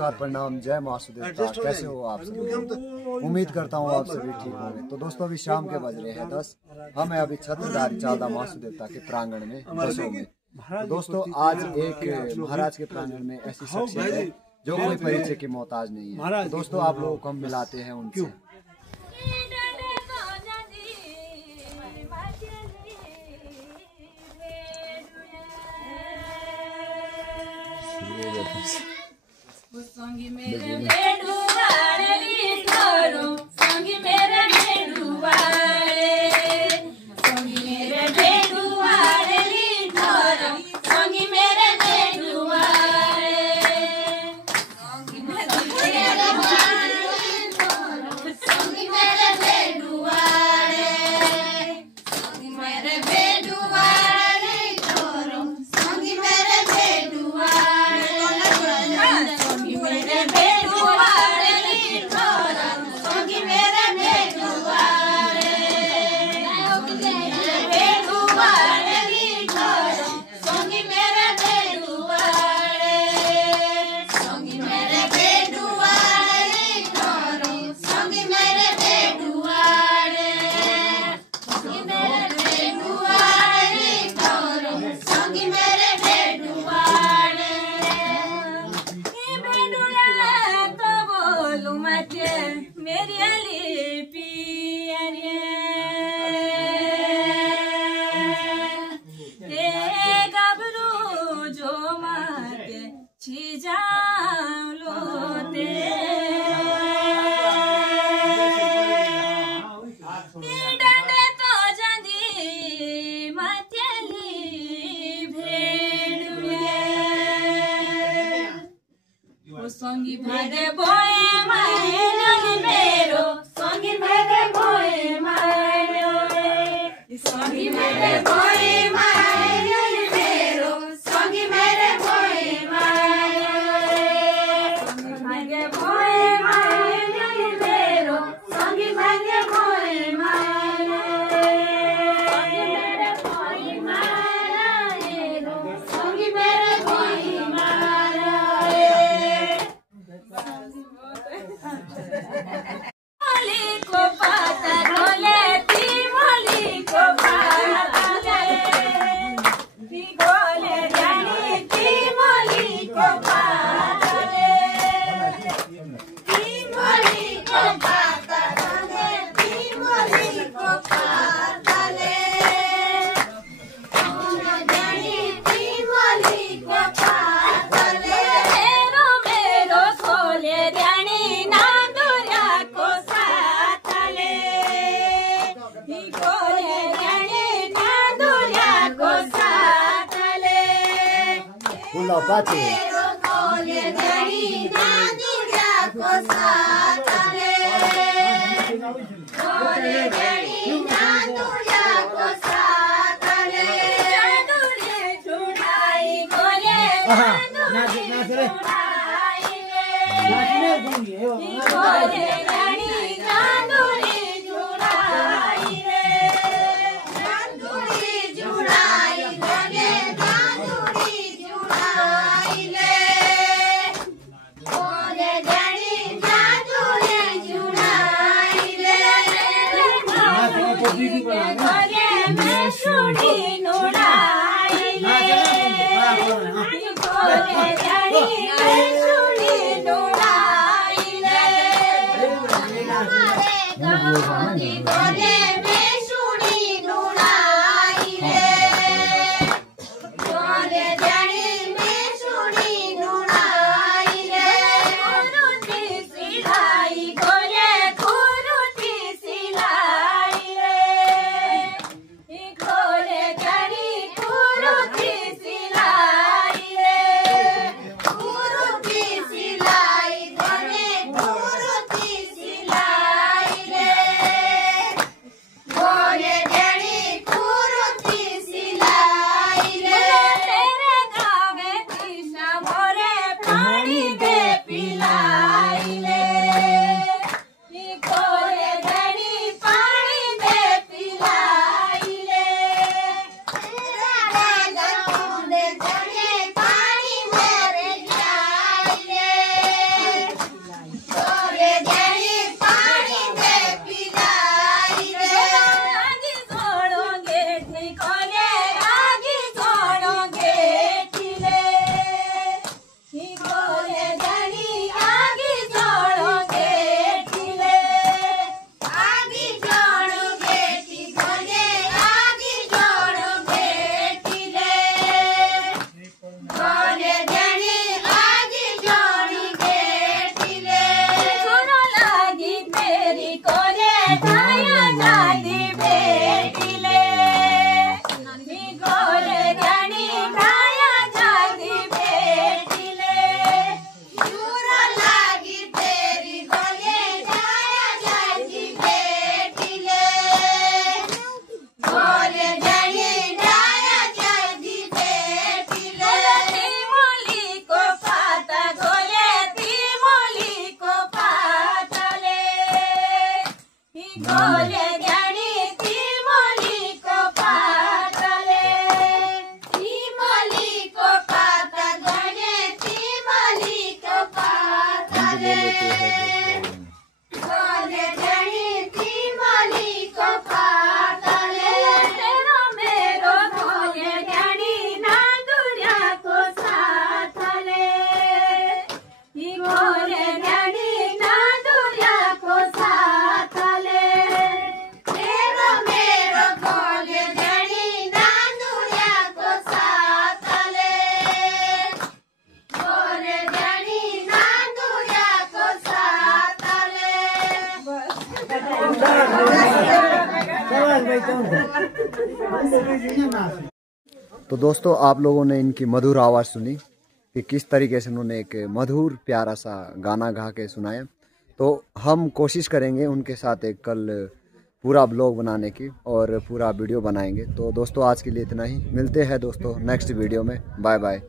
नमस्कार, प्रणाम, जय मां सुदेवता। कैसे हो आप सभी? उम्मीद करता हूँ आप सभी ठीक होंगे। तो दोस्तों अभी शाम के बज रहे हैं 10। हम है अभी छत्रधारी चालदा मां सुदेवता के प्रांगण में दसों में। तो दोस्तों आज एक महाराज के प्रांगण में ऐसी शख्सियत है जो कोई परिचय की मोहताज नहीं है। तो दोस्तों आप लोगों को हम मिलाते हैं उनसे। संगी मेरे बेडुवारे ठोरो संगी मेरे बेडुवारे संगी मेरे बेडुवारे ठोरो संगी मेरे बेडुवारे संगी मेरे बेडुवारे संगी मेरे बेडुवारे संगी मेरे बेडुवारे ठोरो संगी मेरे बेडुवारे मेरे बेडुवारे ठोरो संगी मेरे बेडुवारे बेडुवारे ठोरो संगी मेरे बेडुवारे संगी मेरे बेडुवारे ठोरो संगी मेरे बेडुवारे संगी मेरे बेडुवारे ठोरो संगी मेरे बेडुवारे मेरी अली पियरे हे गबरू जो माते छिजाओ लोते डंडे तो जंदी मतेली भेड़ुए ओ संगी भागे बोए मायरो मेरो संगी भागे बोए मायरो संगी मेरे बोए मायरो मेरो संगी मेरे बोए मायरो भागे बोए मायरो मेरो संगी भागे बोए मायरो संगी मेरे बोए मायरो संगी मेरे बोए मायरो मोली को पाता डोले ती मोली को पाता ती गोले जानी ती मोली को पाता ती मोली को पाता ती मोली को पाता जानी ती मोली को पाता मेरो मेरो खोले जानी ना बाचे कोले जड़ी ना दुर्या को साथले कोले जड़ी ना दुर्या को साथले दुर्या छुड़ाई कोले दुर्या छुड़ाई कोले जड़ी ना दुर्या छुड़ाई दुर्या छुड़ाई कोले मैं सुड़ी नोड़ाई कोले जड़ी मैं सुड़ी नोड़ाई हमारे कोले मैं सुड़ी नोड़ाई कोले जड़ी मैं सुड़ी नोड़ाई कुरुती सिलाई कोले कुरुती सिलाई कोले जड़ी कुरुती सिलाई कुरुती सिलाई कोले कुरुती सिलाई धाया जाती बेटीले गोल गणी धाया जाती बेटीले चूरा लागी तेरी गोले धाया जाती बेटीले गोल गणी धाया जाती बेटीले तिमोली को पाता गोले तिमोली को पातले गोले गणी तिमोली को पातले तिमोली को पाता गणे तिमोली को पातले गोले गणी तिमोली को पातले तेरो मेरो गोले गणी नांदुर्या को साथले गोले गणी नांदुर्या को साथले तेरो मेरो गोले गणी नांदुर्या को साथले गोले गणी नांदुर्या को साथले तो दोस्तों आप लोगों ने इनकी मधुर आवाज़ सुनी कि किस तरीके से उन्होंने एक मधुर प्यारा सा गाना गा के सुनाया। तो हम कोशिश करेंगे उनके साथ एक कल पूरा ब्लॉग बनाने की और पूरा वीडियो बनाएंगे। तो दोस्तों आज के लिए इतना ही, मिलते हैं दोस्तों नेक्स्ट वीडियो में। Bye bye.